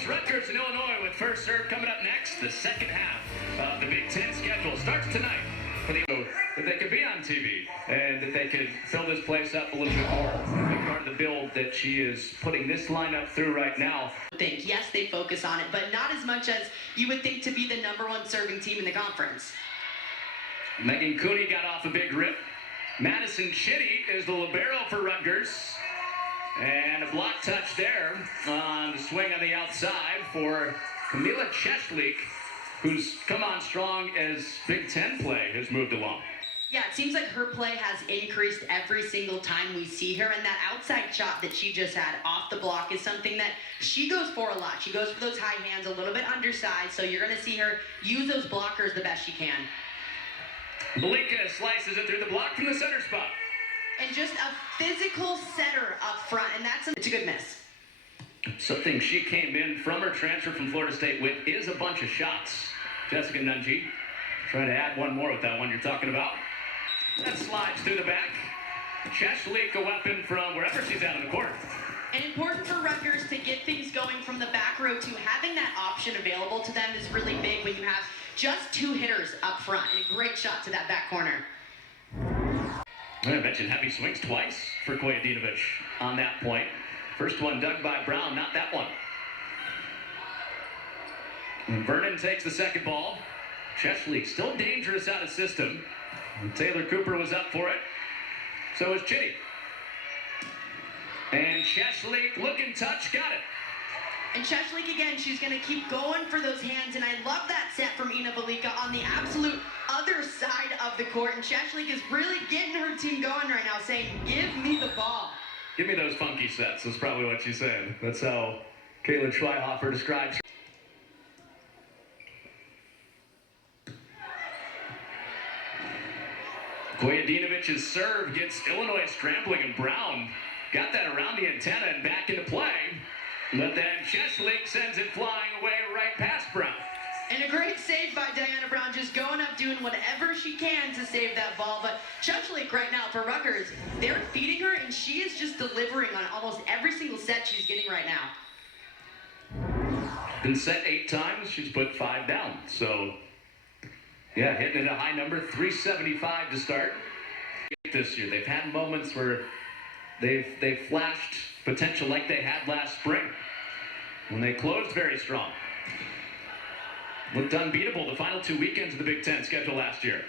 It's Rutgers and Illinois with first serve coming up next. The second half of the Big Ten schedule starts tonight. For that they could be on TV and that they could fill this place up a little bit more. A big part of the build that she is putting this lineup through right now. Yes, they focus on it, but not as much as you would think to be the #1 serving team in the conference. Megan Cooney got off a big rip. Madison Chitty is the libero for Rutgers. And a block touch there on the swing on the outside for Kamila Cieslik, who's come on strong as Big Ten play has moved along. Yeah, it seems like her play has increased every single time we see her, and that outside shot that she just had off the block is something that she goes for a lot. She goes for those high hands, a little bit undersized, so you're going to see her use those blockers the best she can. Beka slices it through the block from the center spot. And just a physical setter up front, and it's a good miss. Something she came in from her transfer from Florida State with is a bunch of shots. Jessica Nunji trying to add one more with that one you're talking about. That slides through the back. Cieslik, a weapon from wherever she's at in the court. And important for Rutgers to get things going from the back row too. Having that option available to them is really big when you have just 2 hitters up front, and a great shot to that back corner. I mentioned heavy swings twice for Kojadinovic on that point. First one dug by Brown, not that one. And Vernon takes the second ball. Cieslik still dangerous out of system. And Taylor Cooper was up for it. So was Chitty. And Cieslik looking touch, got it. And Cieslik again, she's going to keep going for those hands, and I love that set from Ina Beka on the absolute other side of the court, and Cieslik is really getting her team going right now, saying, give me the ball. Give me those funky sets, is probably what she said. That's how Kayla Schweihofer describes her. Kojadinovic's serve gets Illinois scrambling, and Brown got that around the antenna and back into play. But then Cieslik sends it flying away right past Brown. And a great save by Diana Brown, just going up, doing whatever she can to save that ball. But Cieslik right now for Rutgers, they're feeding her, and she is just delivering on almost every single set she's getting right now. Been set 8 times, she's put 5 down. So, yeah, hitting at a high number, 375 to start. This year, they've had moments where they've flashed potential like they had last spring when they closed very strong. Looked unbeatable the final 2 weekends of the Big Ten schedule last year.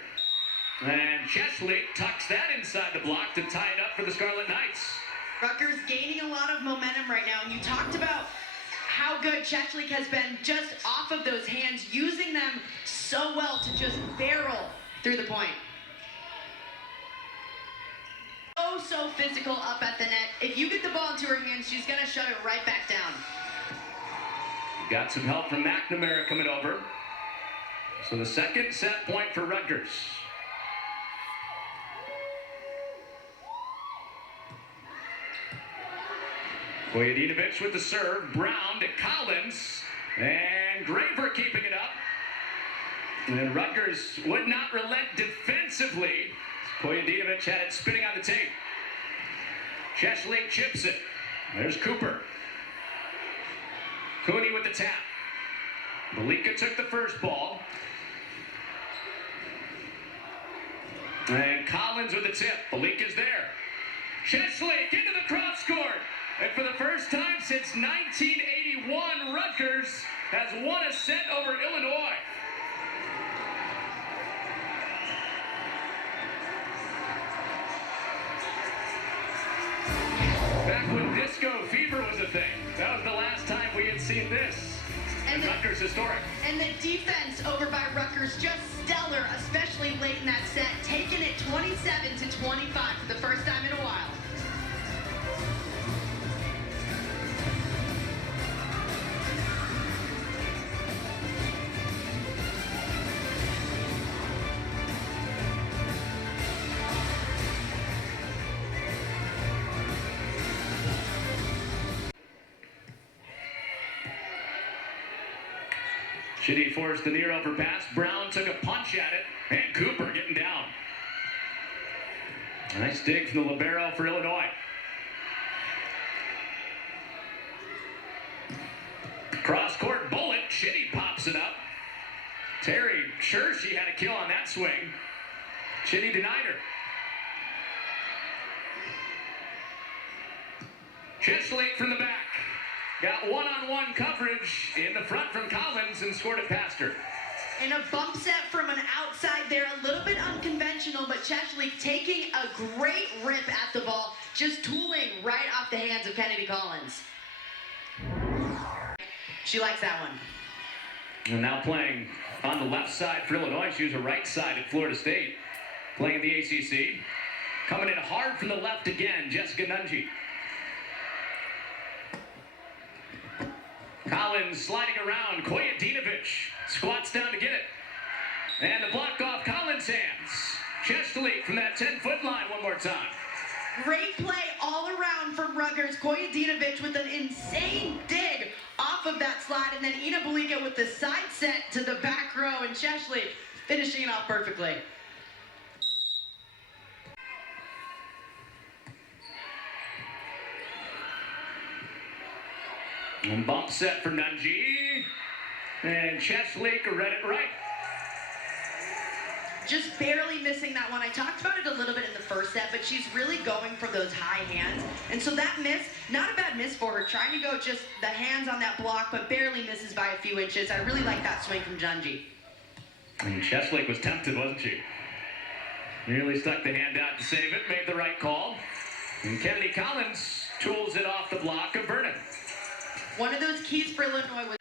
And Cieslik tucks that inside the block to tie it up for the Scarlet Knights. Rutgers gaining a lot of momentum right now, and you talked about how good Cieslik has been just off of those hands, using them so well to just barrel through the point. So physical up at the net. If you get the ball into her hands, she's going to shut it right back down. Got some help from McNamara coming over. So the second set point for Rutgers. Kojadinovic with the serve. Brown to Collins. And Graver keeping it up. And Rutgers would not relent defensively. Kojadinovic had it spinning on the tape. Cieslik chips it. There's Cooper. Cooney with the tap. Beka took the first ball. And Collins with the tip. Beka's there. Cieslik into the cross court. And for the first time since 1981, Rutgers has won a set over Illinois. Back when disco fever was a thing. That was the last time we had seen this. And Rutgers historic. And the defense over by Rutgers just stellar, especially late in that set, taking it 27-25 for the first time in a while. Chitty forced the near overpass. Brown took a punch at it. And Cooper getting down. Nice dig from the libero for Illinois. Cross-court bullet. Chitty pops it up. Terry, sure she had a kill on that swing. Chitty denied her. Cieslik from the back. Got one-on-one coverage in the front from Collins and scored it past her. And a bump set from an outside there, a little bit unconventional, but Cieslik taking a great rip at the ball, just tooling right off the hands of Kennedy Collins. She likes that one. And now playing on the left side for Illinois. She was the right side at Florida State, playing in the ACC. Coming in hard from the left again, Jessica Nunji. Collins sliding around. Kojadinovic squats down to get it. And the block off Collins' hands. Cieslik from that 10-foot line one more time. Great play all around from Rutgers. Kojadinovic with an insane dig off of that slide. And then Ina Beka with the side set to the back row. And Cieslik finishing it off perfectly. And bump set for Nunji. And Cieslik read it right. Just barely missing that one. I talked about it a little bit in the first set, but she's really going for those high hands. And so that miss, not a bad miss for her. Trying to go just the hands on that block, but barely misses by a few inches. I really like that swing from Nunji. And Cieslik was tempted, wasn't she? Nearly stuck the hand out to save it, made the right call. And Kennedy Collins tools it off the block of Vernon. One of those keys for Illinois was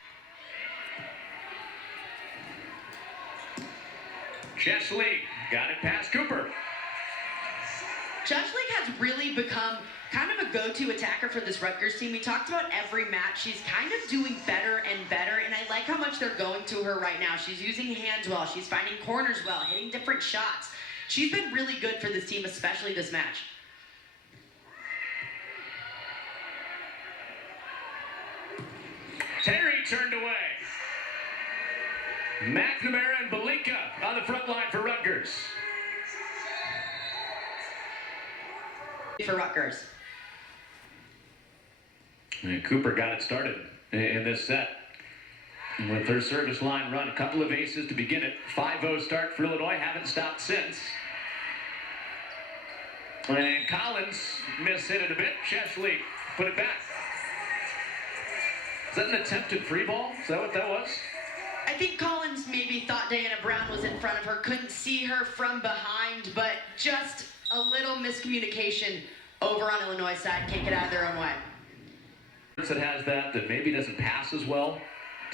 Cieslik got it past Cooper. Cieslik has really become kind of a go-to attacker for this Rutgers team. We talked about every match. She's kind of doing better and better, and I like how much they're going to her right now. She's using hands well. She's finding corners well, hitting different shots. She's been really good for this team, especially this match. Terry turned away. McNamara and Beka on the front line for Rutgers. For Rutgers. And Cooper got it started in this set. With her service line run, a couple of aces to begin it. 5-0 start for Illinois, haven't stopped since. And Collins mishit it a bit. Cieslik put it back. Is that an attempted free ball? Is that what that was? I think Collins maybe thought Diana Brown was in front of her, couldn't see her from behind, but just a little miscommunication over on Illinois' side. Can't get out of their own way. That has that maybe doesn't pass as well.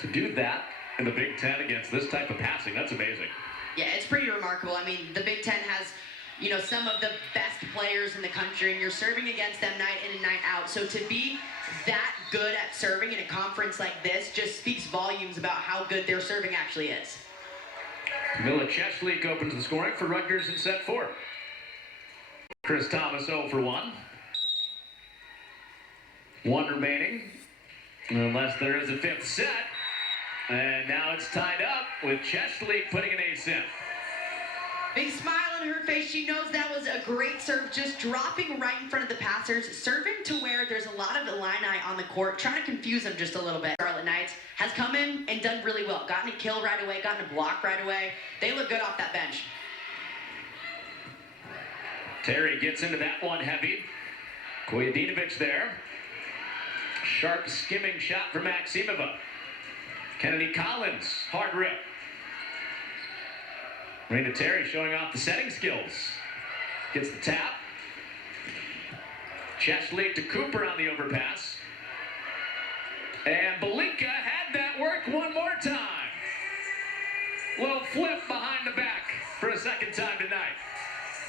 To do that in the Big Ten against this type of passing, that's amazing. Yeah, it's pretty remarkable. I mean, the Big Ten has, you know, some of the best players in the country, and you're serving against them night in and night out. So to be that good at serving in a conference like this just speaks volumes about how good their serving actually is. Kamila Cieslik opens the scoring for Rutgers in set 4. Chris Thomas 0 for 1. 1 remaining, unless there is a 5th set. And now it's tied up with Cieslik putting an ace in. Big smile on her face. She knows that was a great serve, just dropping right in front of the passers, serving to where there's a lot of Illini on the court, trying to confuse them just a little bit. Scarlet Knights has come in and done really well. Gotten a kill right away, gotten a block right away. They look good off that bench. Terry gets into that one heavy. Kojadinovic there. Sharp skimming shot for Maksimova. Kennedy Collins, hard rip. Raina Terry showing off the setting skills. Gets the tap. Cieslik to Cooper on the overpass. And Beka had that work one more time. Little flip behind the back for a second time tonight.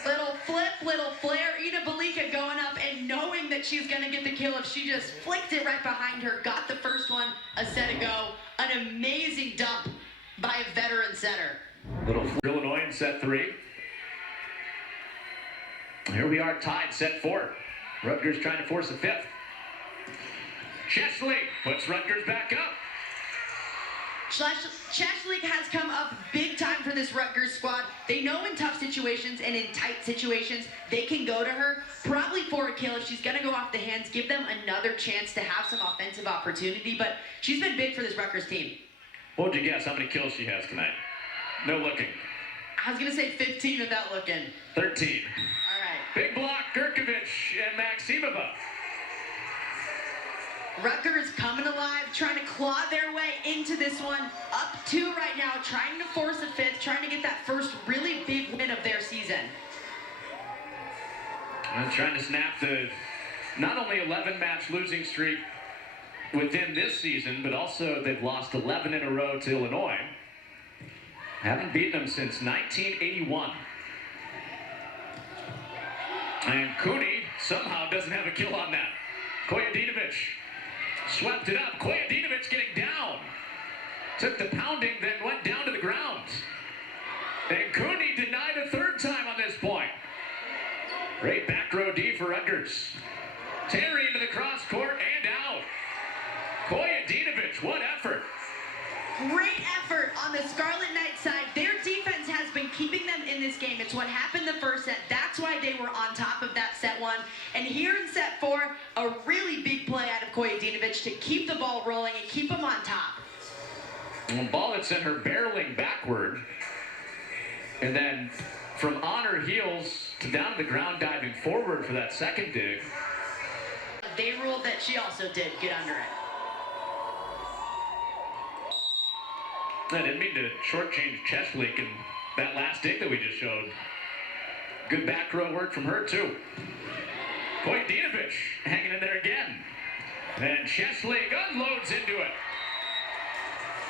Little flip, little flare. Ina Beka going up and knowing that she's going to get the kill if she just flicked it right behind her. Got the first one a set ago. An amazing dump by a veteran setter. Little Illinois in set 3. Here we are tied set 4. Rutgers trying to force a 5th. Cieslik puts Rutgers back up. Cieslik has come up big time for this Rutgers squad. They know in tough situations and in tight situations, they can go to her, probably for a kill. If she's gonna go off the hands, give them another chance to have some offensive opportunity, but she's been big for this Rutgers team. What would you guess how many kills she has tonight? No looking. I was gonna say 15 without looking. 13. All right. Big block, Grkovic and Maksimova. Rutgers coming alive, trying to claw their way into this one. Up 2 right now, trying to force a 5th, trying to get that first really big win of their season. And trying to snap the not only 11-match losing streak within this season, but also they've lost 11 in a row to Illinois. Haven't beaten them since 1981. And Cooney somehow doesn't have a kill on that. Kojadinovic swept it up. Kojadinovic getting down. Took the pounding, then went down to the ground. And Cooney denied a 3rd time on this point. Great back row D for Rutgers. Terry into the cross court and out. Kojadinovic, what effort. Great effort on the Scarlet Knights side. Their defense has been keeping them in this game. It's what happened the first set. That's why they were on top of that set 1. And here in set 4, a really big play out of Kojadinovic to keep the ball rolling and keep them on top. And the ball had sent her barreling backward. And then from on her heels to down to the ground, diving forward for that second dig. They ruled that she also did get under it. I didn't mean to shortchange Cieslik in that last dig that we just showed. Good back row work from her, too. Kojadinovic hanging in there again. And Cieslik unloads into it.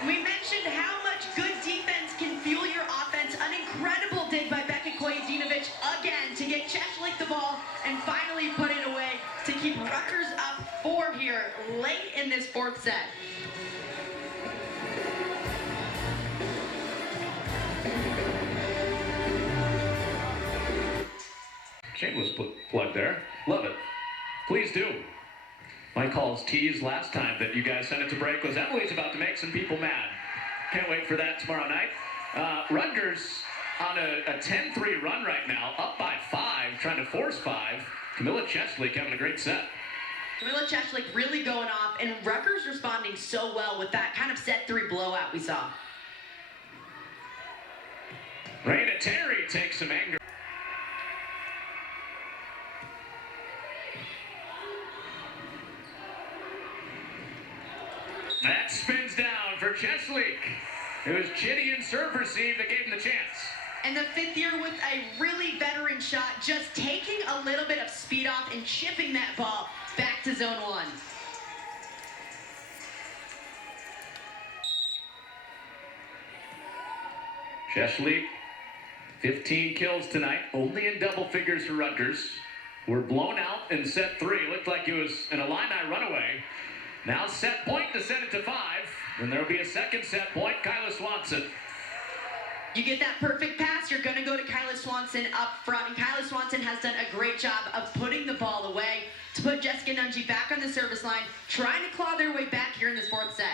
We mentioned how much good defense can fuel your offense. An incredible dig by Beka Kojadinovic again to get Cieslik the ball and finally put it away to keep Rutgers up 4 here late in this 4th set. Shameless plug there. Love it. Please do. My calls teased last time that you guys sent it to break was Emily's about to make some people mad. Can't wait for that tomorrow night. Rutgers on a 10-3 run right now, up by 5, trying to force 5. Kamila Cieslik having a great set. Kamila Cieslik really going off, and Rutgers responding so well with that kind of set 3 blowout we saw. Raina Terry takes some anger. That spins down for Cieslik. It was Chitty and serve receive that gave him the chance. And the 5th year with a really veteran shot, just taking a little bit of speed off and chipping that ball back to zone 1. Cieslik, 15 kills tonight, only in double figures for Rutgers. Were blown out in set 3. Looked like it was an Illini runaway. Now set point to set it to 5. And there'll be a second set point, Kyla Swanson. You get that perfect pass, you're going to go to Kyla Swanson up front. And Kyla Swanson has done a great job of putting the ball away to put Jessica Nunji back on the service line, trying to claw their way back here in this 4th set.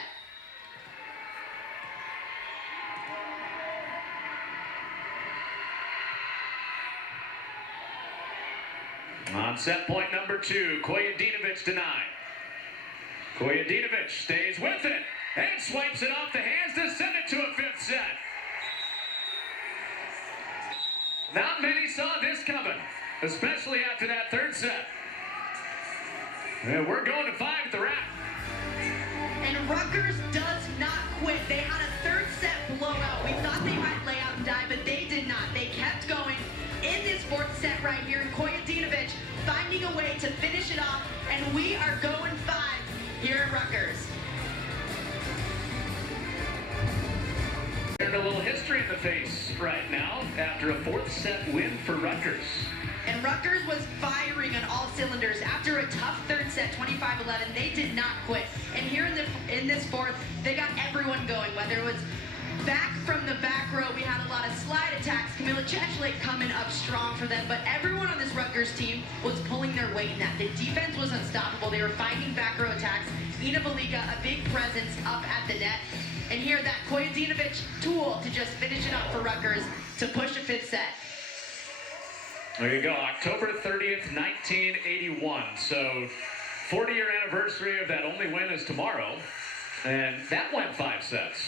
On set point number 2, Kojadinovic denied. Kojadinovic stays with it and swipes it off the hands to send it to a 5th set. Not many saw this coming, especially after that 3rd set. And we're going to 5 at the wrap. And Rutgers does not quit. They had a 3rd set blowout. We thought they might lay out and die, but they did not. They kept going in this 4th set right here. Kojadinovic finding a way to finish it off, and we are going 5 here at Rutgers. There's a little history in the face right now after a 4th set win for Rutgers. And Rutgers was firing on all cylinders. After a tough 3rd set, 25-11, they did not quit. And here in this 4th, they got everyone going, whether it was back from the back row, we had a lot of slide attacks. Kamila Cieslik coming up strong for them, but everyone on this Rutgers team was pulling their weight in that. The defense was unstoppable. They were finding back row attacks. Ina Beka, a big presence up at the net. And here, that Kojadinovic tool to just finish it up for Rutgers to push a fifth set. There you go, October 30th, 1981. So 40-year anniversary of that only win is tomorrow. And that went 5 sets.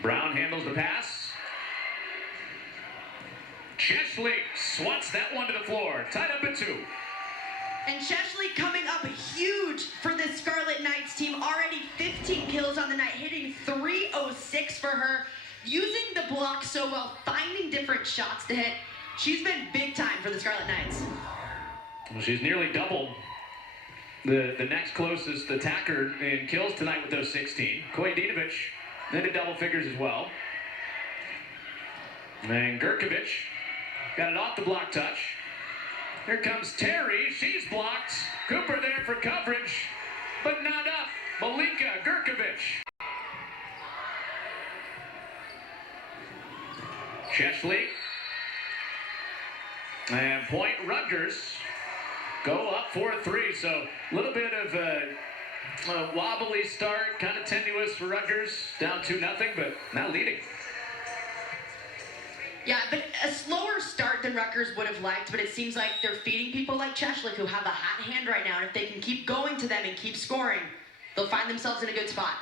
Brown handles the pass. Cieslik swats that one to the floor. Tied up at 2. And Cieslik coming up huge for the Scarlet Knights team. Already 15 kills on the night, hitting 306 for her. Using the block so well, finding different shots to hit. She's been big time for the Scarlet Knights. Well, she's nearly doubled the next closest attacker in kills tonight with those 16. Kojadinovic into double figures as well. And Grkovic got it off the block touch. Here comes Terry. She's blocked. Cooper there for coverage, but not up. Malika Grkovic. Cieslik. And point Rutgers. Go up 4-3. So a little bit of a wobbly start, kind of tenuous for Rutgers. Down 2-0, but now leading. Yeah, but a slower start than Rutgers would have liked, but it seems like they're feeding people like Cieslik who have a hot hand right now, and if they can keep going to them and keep scoring, they'll find themselves in a good spot.